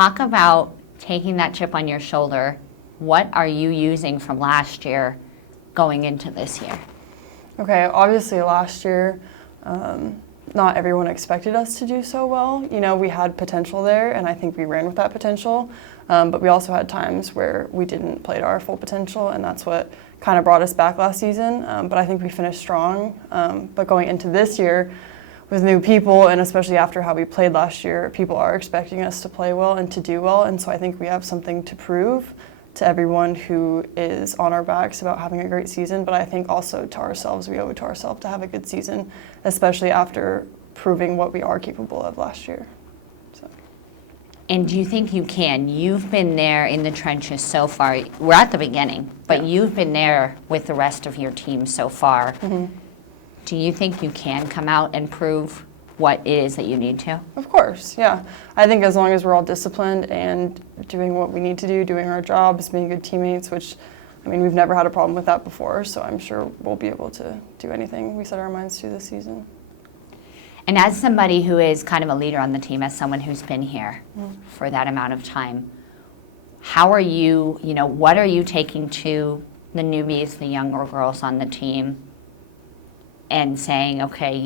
talk about taking that chip on your shoulder. What are you using from last year going into this year? Okay, obviously last year, not everyone expected us to do so well. You know, we had potential there, and I think we ran with that potential. But we also had times where we didn't play to our full potential, and that's what kind of brought us back last season. But I think we finished strong. But going into this year with new people, and especially after how we played last year, people are expecting us to play well and to do well. And so I think we have something to prove to everyone who is on our backs about having a great season. But I think also to ourselves, we owe it to ourselves to have a good season, especially after proving what we are capable of last year. And do you think you can? You've been there in the trenches so far. We're at the beginning, but you've been there with the rest of your team so far. Mm-hmm. Do you think you can come out and prove what it is that you need to? Of course, yeah. I think as long as we're all disciplined and doing what we need to do, doing our jobs, being good teammates, which, I mean, we've never had a problem with that before, so I'm sure we'll be able to do anything we set our minds to this season. And as somebody who is kind of a leader on the team, as someone who's been here for that amount of time, how are you, what are you taking to the newbies, the younger girls on the team, and saying, okay,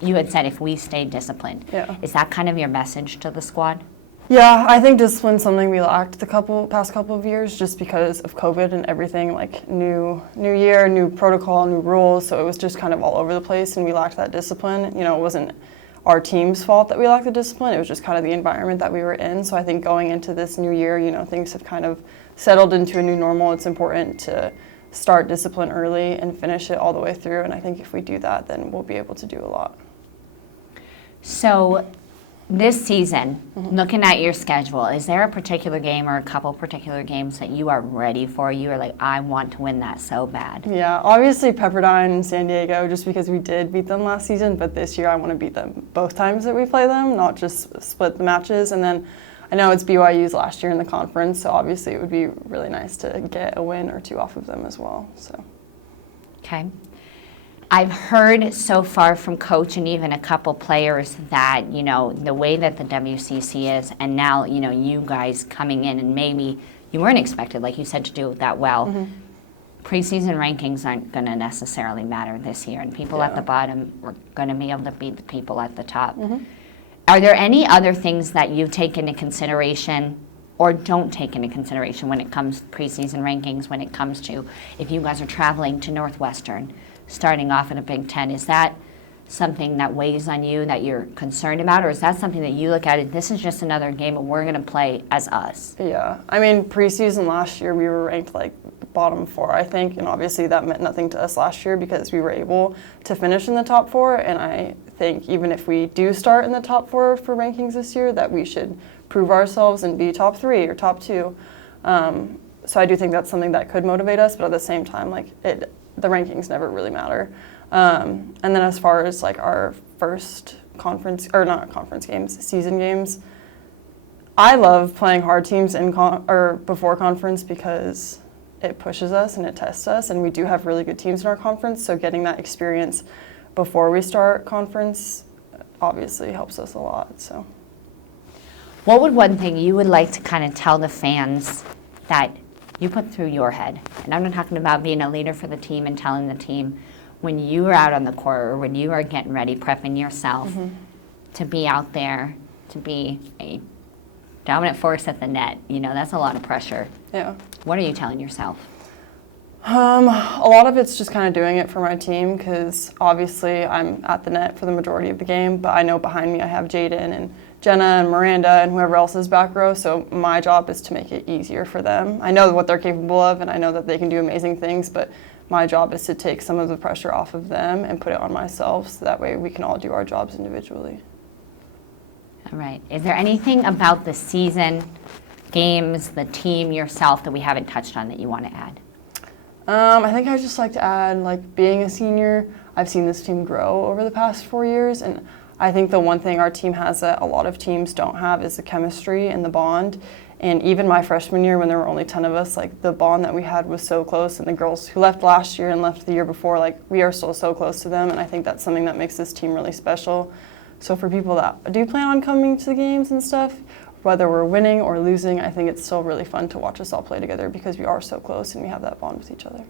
you had said if we stay disciplined. Yeah. Is that kind of your message to the squad? Yeah, I think discipline's something we lacked the past couple of years just because of COVID and everything, like new year, new protocol, new rules, so it was just kind of all over the place and we lacked that discipline. It wasn't our team's fault that we lacked the discipline, it was just kind of the environment that we were in. So I think going into this new year, things have kind of settled into a new normal. It's important to start discipline early and finish it all the way through, and I think if we do that, then we'll be able to do a lot. So this season, looking at your schedule, is there a particular game or a couple particular games that you are ready for? You are like, I want to win that so bad. Yeah, obviously Pepperdine and San Diego, just because we did beat them last season, but this year I want to beat them both times that we play them, not just split the matches. And then I know it's BYU's last year in the conference, so obviously it would be really nice to get a win or two off of them as well. So. Okay. I've heard so far from coach and even a couple players that, the way that the WCC is, and now, you guys coming in and maybe you weren't expected, like you said, to do that well. Mm-hmm. Preseason rankings aren't going to necessarily matter this year, and people at the bottom are going to be able to beat the people at the top. Mm-hmm. Are there any other things that you take into consideration or don't take into consideration when it comes to preseason rankings, when it comes to if you guys are traveling to Northwestern, starting off in a Big Ten? Is that something that weighs on you that you're concerned about, or is that something that you look at it, this is just another game and we're going to play as us? Yeah, I mean, preseason last year we were ranked like bottom 4, I think, and obviously that meant nothing to us last year because we were able to finish in the top 4, and I think even if we do start in the top 4 for rankings this year, that we should prove ourselves and be top 3 or top 2. So I do think that's something that could motivate us, but at the same time, the rankings never really matter. And then as far as our first season games, I love playing hard teams before conference because it pushes us and it tests us, and we do have really good teams in our conference, so getting that experience before we start conference obviously helps us a lot. So, what would one thing you would like to kind of tell the fans that you put through your head? And I'm not talking about being a leader for the team and telling the team when you are out on the court or when you are getting ready, prepping yourself to be out there, to be a dominant force at the net. That's a lot of pressure. Yeah. What are you telling yourself? A lot of it's just kind of doing it for my team because obviously I'm at the net for the majority of the game, but I know behind me I have Jaden and Jenna and Miranda and whoever else is back row, so my job is to make it easier for them. I know what they're capable of and I know that they can do amazing things, but my job is to take some of the pressure off of them and put it on myself so that way we can all do our jobs individually. All right. Is there anything about the season, games, the team, yourself that we haven't touched on that you want to add? I think I'd just like to add, being a senior, I've seen this team grow over the past 4 years, and I think the one thing our team has that a lot of teams don't have is the chemistry and the bond. And even my freshman year, when there were only 10 of us, the bond that we had was so close, and the girls who left last year and left the year before, we are still so close to them, and I think that's something that makes this team really special. So for people that do plan on coming to the games and stuff, whether we're winning or losing, I think it's still really fun to watch us all play together because we are so close and we have that bond with each other.